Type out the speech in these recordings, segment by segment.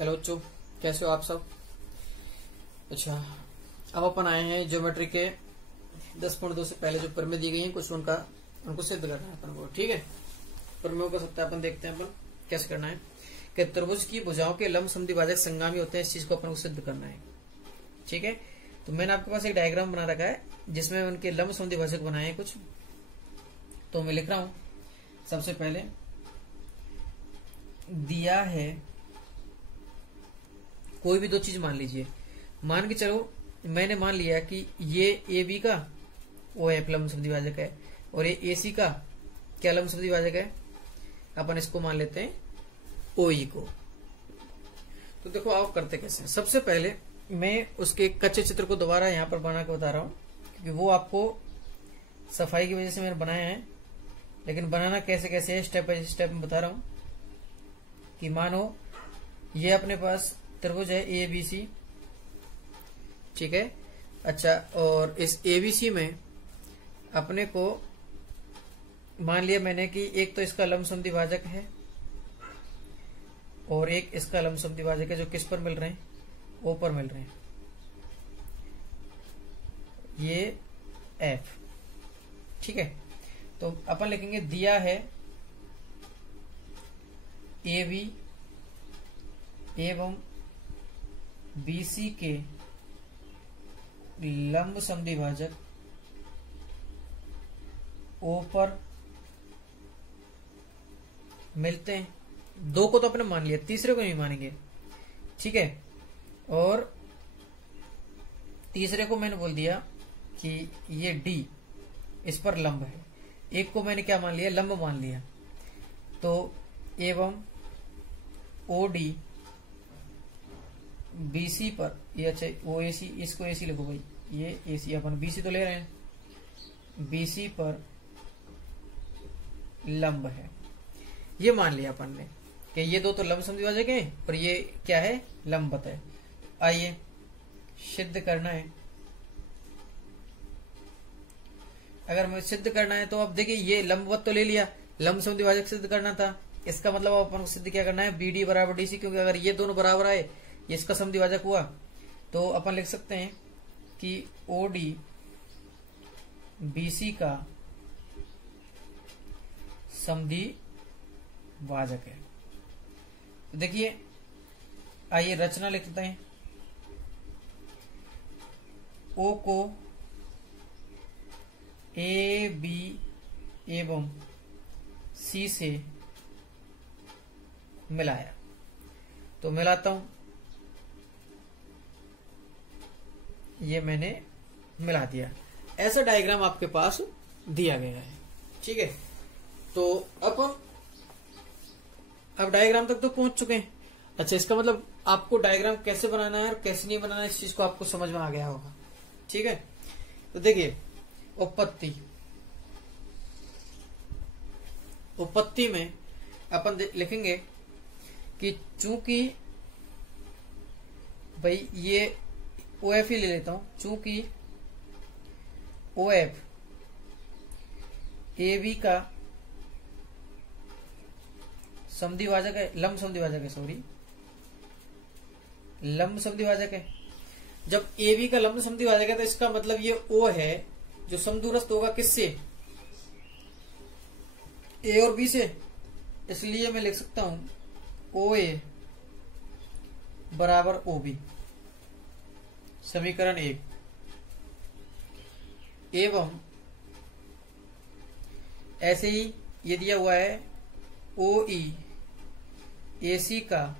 Hello बच्चों, कैसे हो आप सब। अच्छा, अब अपन आए हैं ज्योमेट्री के 10.2 से पहले जो प्रमेय दी गई हैं कुछ उनको सिद्ध करना है अपन को। ठीक है, प्रमेयों का सत्यापन देखते हैं अपन कैसे करना है। कि त्रिभुज की भुजाओं के लंब समद्विभाजक संगामी होते हैं, इस चीज को अपन को सिद्ध करना है। ठीक है, तो मैंने आपके पास एक डायग्राम बना रखा है जिसमें उनके लंब समद्विभाजक बनाए हैं कुछ। तो मैं लिख रहा हूं, सबसे पहले दिया है कोई भी दो चीज मान लीजिए। मान के चलो, मैंने मान लिया कि ये ए बी का ओ एफ लंब समद्विभाजक है और ये ए सी का क्या लंब समद्विभाजक है, अपन इसको मान लेते हैं ओ ई को। तो देखो आप करते कैसे। सबसे पहले मैं उसके कच्चे चित्र को दोबारा यहां पर बना के बता रहा हूं क्योंकि वो आपको सफाई की वजह से मैंने बनाया है, लेकिन बनाना कैसे कैसे है स्टेप बाय स्टेप में बता रहा हूं। कि मानो ये अपने पास त्रिभुज है ए बी सी, ठीक है। अच्छा, और इस एबीसी में अपने को मान लिया मैंने कि एक तो इसका लंब समद्विभाजक है और एक इसका लंब समद्विभाजक है जो किस पर मिल रहे हैं, ओ पर मिल रहे हैं, ये एफ। ठीक है, तो अपन लिखेंगे दिया है ए बी एवं बीसी के लंब समद्विभाजक ओ पर मिलते हैं। दो को तो अपने मान लिया, तीसरे को नहीं मानेंगे। ठीक है, और तीसरे को मैंने बोल दिया कि ये डी इस पर लंब है। एक को मैंने क्या मान लिया, लंब मान लिया। तो एवं ओ डी बीसी पर, ये अच्छा ओ ए सी, इसको ए सी लिखो भाई, ये ए सी, अपन बीसी तो ले रहे हैं, बीसी पर लंब है। ये मान लिया अपन ने कि ये दो तो लंब समद्विभाजक हैं और ये क्या है, लंबवत है। आइए सिद्ध करना है। अगर मुझे सिद्ध करना है तो अब देखिए ये लंबवत तो ले लिया, लंब समद्विभाजक सिद्ध करना था। इसका मतलब अपन को सिद्ध क्या करना है, बी डी बराबर डी सी, क्योंकि अगर ये दोनों बराबर आए, ये इसका समद्विभाजक हुआ, तो अपन लिख सकते हैं कि ओ डी बीसी का समद्विभाजक है। तो देखिए, आइए रचना लिखते हैं। ओ को ए बी एवं सी से मिलाया। तो मिलाता हूं, ये मैंने मिला दिया। ऐसा डायग्राम आपके पास दिया गया है। ठीक है, तो अपन अब डायग्राम तक तो पहुंच चुके हैं। अच्छा, इसका मतलब आपको डायग्राम कैसे बनाना है और कैसे नहीं बनाना है, इस चीज को आपको समझ में आ गया होगा। ठीक है, तो देखिए उत्पत्ति में अपन लिखेंगे कि चूंकि भाई ये ओ एफ ही ले लेता हूं, चूंकि ओ एफ ए बी का समद्विभाजक है, लंब समद्विभाजक है, सॉरी लंब समद्विभाजक है। जब ए बी का लंब समद्विभाजक है तो इसका मतलब ये ओ है जो समदूरस्थ होगा किससे, ए और बी से। इसलिए मैं लिख सकता हूं ओ ए बराबर ओ बी, समीकरण 1। एवं ऐसे ही ये दिया हुआ है ओ ई ए सी का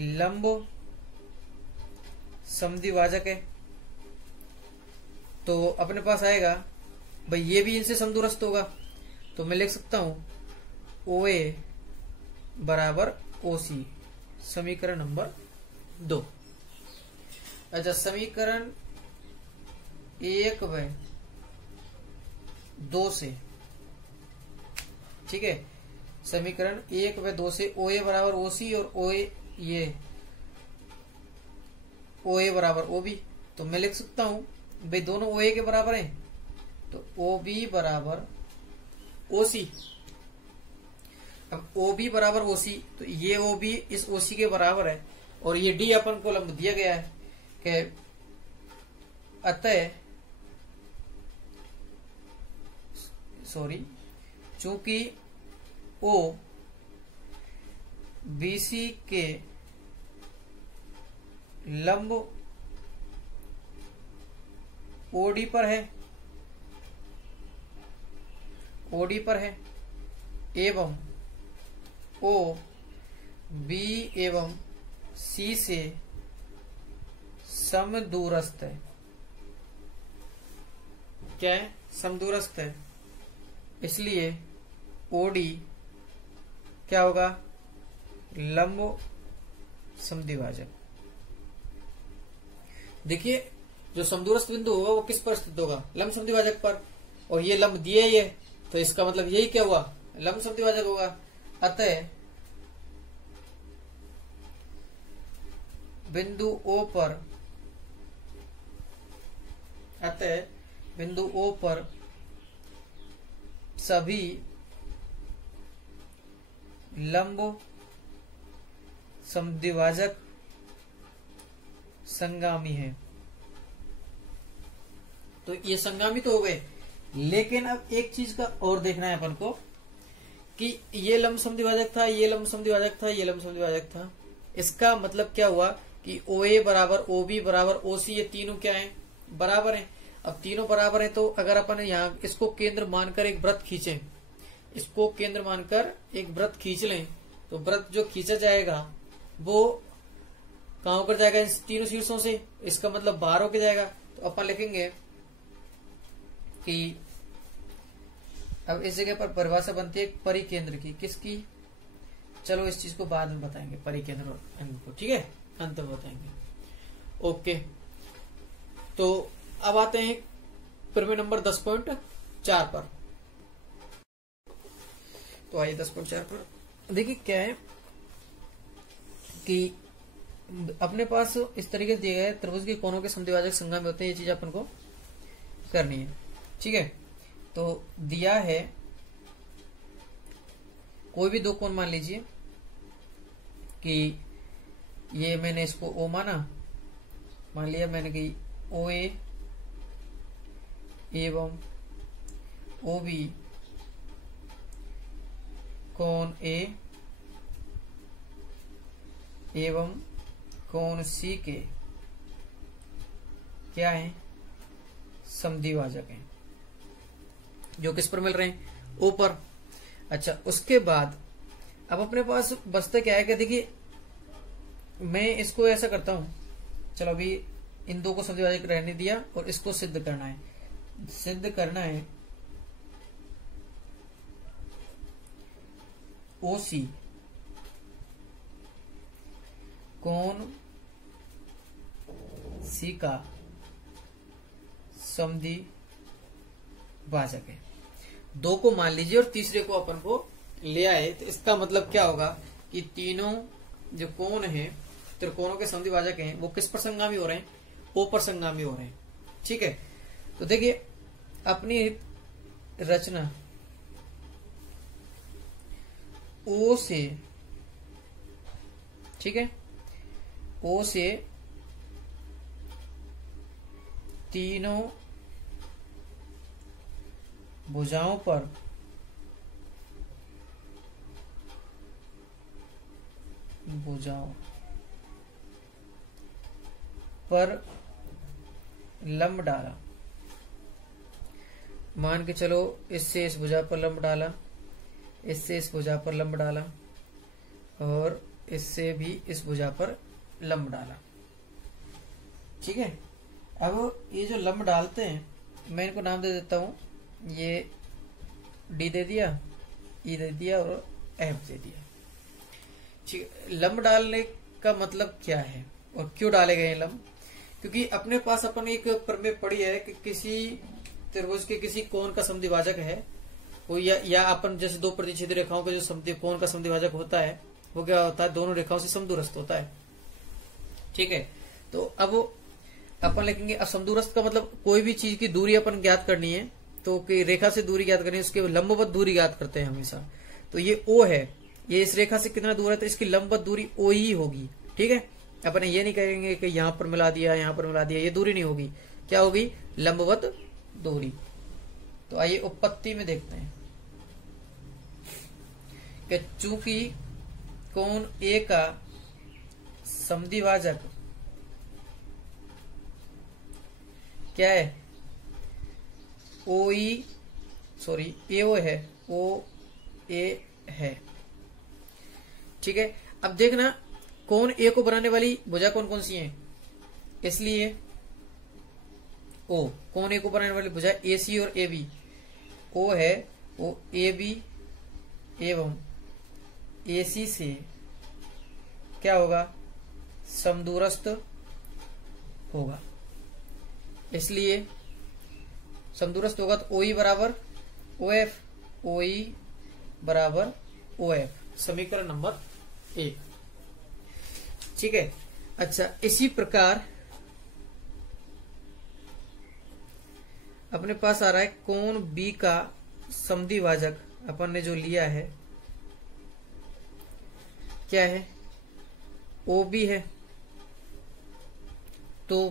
लंब समद्विभाजक है। तो अपने पास आएगा भाई ये भी इनसे समदूरस्थ होगा, तो मैं लिख सकता हूं ओ ए बराबर ओ सी, समीकरण नंबर 2। अच्छा, समीकरण 1/2 से, ठीक है, समीकरण 1/2 से ओ ए बराबर ओ सी और ओ ए बराबर ओ बी। तो मैं लिख सकता हूं भाई दोनों ओ ए के बराबर हैं, तो ओ बी बराबर ओ सी। अब OB बराबर OC, तो ये OB इस OC के बराबर है और ये D अपन को लंब दिया गया है कि अतः चूंकि O BC के लंब OD पर है एवं O B एवं C से समदूरस्थ है। क्या है? समदूरस्थ है, इसलिए OD क्या होगा? लंब समद्विभाजक। देखिए जो समदूरस्थ बिंदु होगा वो किस पर स्थित होगा? लंब समद्विभाजक पर, और ये लंब दिए ही है तो इसका मतलब यही क्या हुआ? लंब समद्विभाजक होगा। अतः बिंदु O पर सभी लंब समद्विभाजक संगामी है। तो ये संगामी तो हो गए, लेकिन अब एक चीज का और देखना है अपन को कि ये लंब समद्विभाजक था, ये लंब समद्विभाजक था, ये लंब समद्विभाजक था। इसका मतलब क्या हुआ कि OA बराबर OB बराबर OC, ये तीनों क्या है? बराबर हैं। अब तीनों बराबर हैं तो अगर अपन यहाँ इसको केंद्र मानकर एक वृत्त खींचें, इसको केंद्र मानकर एक वृत्त खींच लें, तो वृत्त जो खींचा जाएगा वो कहां होकर जाएगा? इन तीनों शीर्षों से। इसका मतलब बाहर होकर जाएगा। तो अपन लिखेंगे कि अब इस जगह पर परिभाषा बनती है परिकेंद्र की। किसकी? चलो इस चीज को बाद में बताएंगे, परिकेंद्र और अंग को, ठीक है, अंत में बताएंगे। ओके, तो अब आते हैं प्रमेय नंबर 10.4 पर। तो आइए 10.4 पर देखिए क्या है कि अपने पास इस तरीके से दिए गए त्रिभुज के कोनों के समद्विभाजक संगामी होते हैं। ये चीज अपन को करनी है, ठीक है। तो दिया है कोई भी दो कोण मान लीजिए कि ये मैंने इसको O मान लिया मैंने कि OA एवं OB कोण A एवं कोण C के क्या है? समद्विभाजक हैं, जो किस पर मिल रहे हैं? O पर। अच्छा, उसके बाद अब अपने पास बचता क्या है कि देखिए मैं इसको ऐसा करता हूं, चलो अभी इन दो को समद्विभाजक रहने दिया और इसको सिद्ध करना है। OC कोण C का समद्विभाजक है। दो को मान लीजिए और तीसरे को अपन को ले आए, तो इसका मतलब क्या होगा कि तीनों जो कोण हैं, त्रिकोणों के समद्विभाजक हैं, वो किस पर संगामी हो रहे हैं? O पर संगामी हो रहे हैं, ठीक है। तो देखिए अपनी रचना O से, ठीक है, O से तीनों भुजाओं पर लंब डाला। मान के चलो इससे इस भुजा पर लंब डाला, इससे इस भुजा पर लंब डाला और इससे भी इस भुजा पर लंब डाला, ठीक है। अब ये जो लंब डालते हैं मैं इनको नाम दे देता हूं, ये D दे दिया, E दे दिया और F दे दिया, ठीक। लंब डालने का मतलब क्या है और क्यों डाले गए लंब? क्योंकि अपने पास अपन एक प्रमेय पढ़ी है कि किसी त्रिभुज के किसी कोण का समद्विभाजक है वो, या अपन जैसे दो प्रतिच्छेदी रेखाओं का जो कोण का समद्विभाजक होता है वो क्या होता है? दोनों रेखाओं से समदूरस्थ होता है, ठीक है। तो अब अपन लिखेंगे, अब समदूरस्थ का मतलब कोई भी चीज की दूरी अपन ज्ञात करनी है, तो कि रेखा से दूरी ज्ञात करनी है, उसके लंबवत दूरी ज्ञात करते हैं हमेशा। तो ये O है, ये इस रेखा से कितना दूर है, तो इसकी लंबवत दूरी ओ ही होगी। ठीक है, अपने ये नहीं करेंगे कि यहां पर मिला दिया, यहां पर मिला दिया, ये दूरी नहीं होगी, क्या होगी, लंबवत दूरी। तो आइए उत्पत्ति में देखते हैं कि चूंकि कोण ए का समद्विभाजक क्या है, एओ है, ओ ए है। ठीक है, अब देखना कोण ए को बनाने वाली भुजा कौन कौन सी है, इसलिए ओ कोण ए को बनाने वाली भुजा ए सी और ए बी। ओ है, ओ ए बी एवं ए सी से क्या होगा, समदूरस्थ होगा, इसलिए समदूरस्थ होगा तो OE बराबर OF, OE बराबर OF, समीकरण नंबर 1। ठीक है, अच्छा इसी प्रकार अपने पास आ रहा है कोण B का समद्विभाजक, अपन ने जो लिया है क्या है, OB है। तो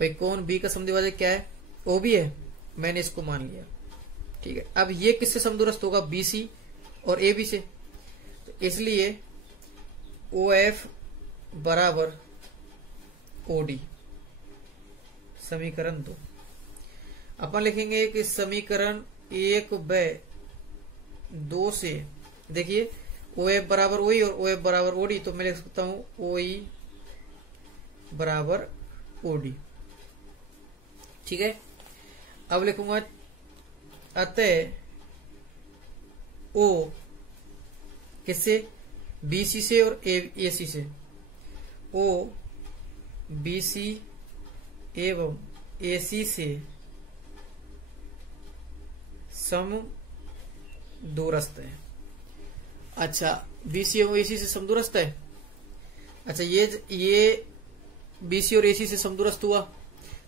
भाई कोण B का समद्विभाजक क्या है, OB है, मैंने इसको मान लिया। ठीक है, अब ये किससे समदूरस्थ होगा, BC और AB से, तो इसलिए OF बराबर OD, समीकरण 2। अपन लिखेंगे कि समीकरण 1/2 से देखिए OF बराबर OE और OF बराबर OD, तो मैं लिख सकता हूं OE बराबर OD। ठीक है, अब लिखूंगा अतः O किससे, BC से और AC से, O BC एवं AC से समदूरस्थ है। अच्छा BC एवं AC से समदूरस्थ है। अच्छा ये BC और AC से समदूरस्थ हुआ,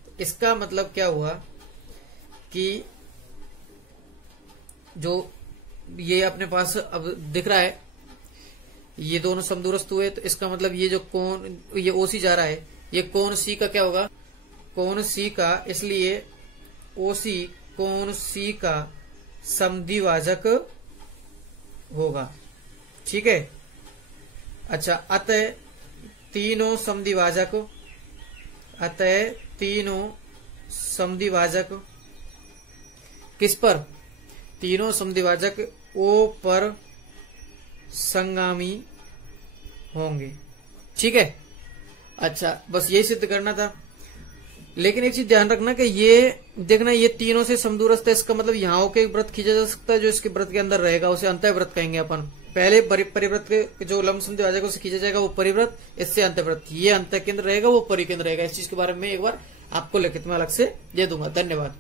तो इसका मतलब क्या हुआ कि जो ये अपने पास अब दिख रहा है, ये दोनों समदूरस्थ हुए, तो इसका मतलब ये जो कोण ये OC जा रहा है, ये कोण C का क्या होगा, कोण C का, इसलिए OC कोण C का समद्विभाजक होगा। ठीक है, अच्छा अतः तीनों समद्विभाजक किस पर, तीनों समद्विभाजक O पर संगामी होंगे। ठीक है, अच्छा बस यही सिद्ध करना था। लेकिन एक चीज ध्यान रखना कि ये देखना, ये तीनों से समदूरस्थ है, इसका मतलब यहाँ होकर एक वृत्त खींचा जा सकता है, जो इसके वृत्त के अंदर रहेगा उसे अंतःवृत्त कहेंगे अपन। पहले परिवृत्त के जो लंब समद्विभाजक से खींचा जाएगा वो परिवृत्त, इससे अंतःवृत्त, ये अंत केंद्र रहेगा वो परिकेंद्र रहेगा। इस चीज के बारे में एक बार आपको लिखित में अलग से दे दूंगा। धन्यवाद।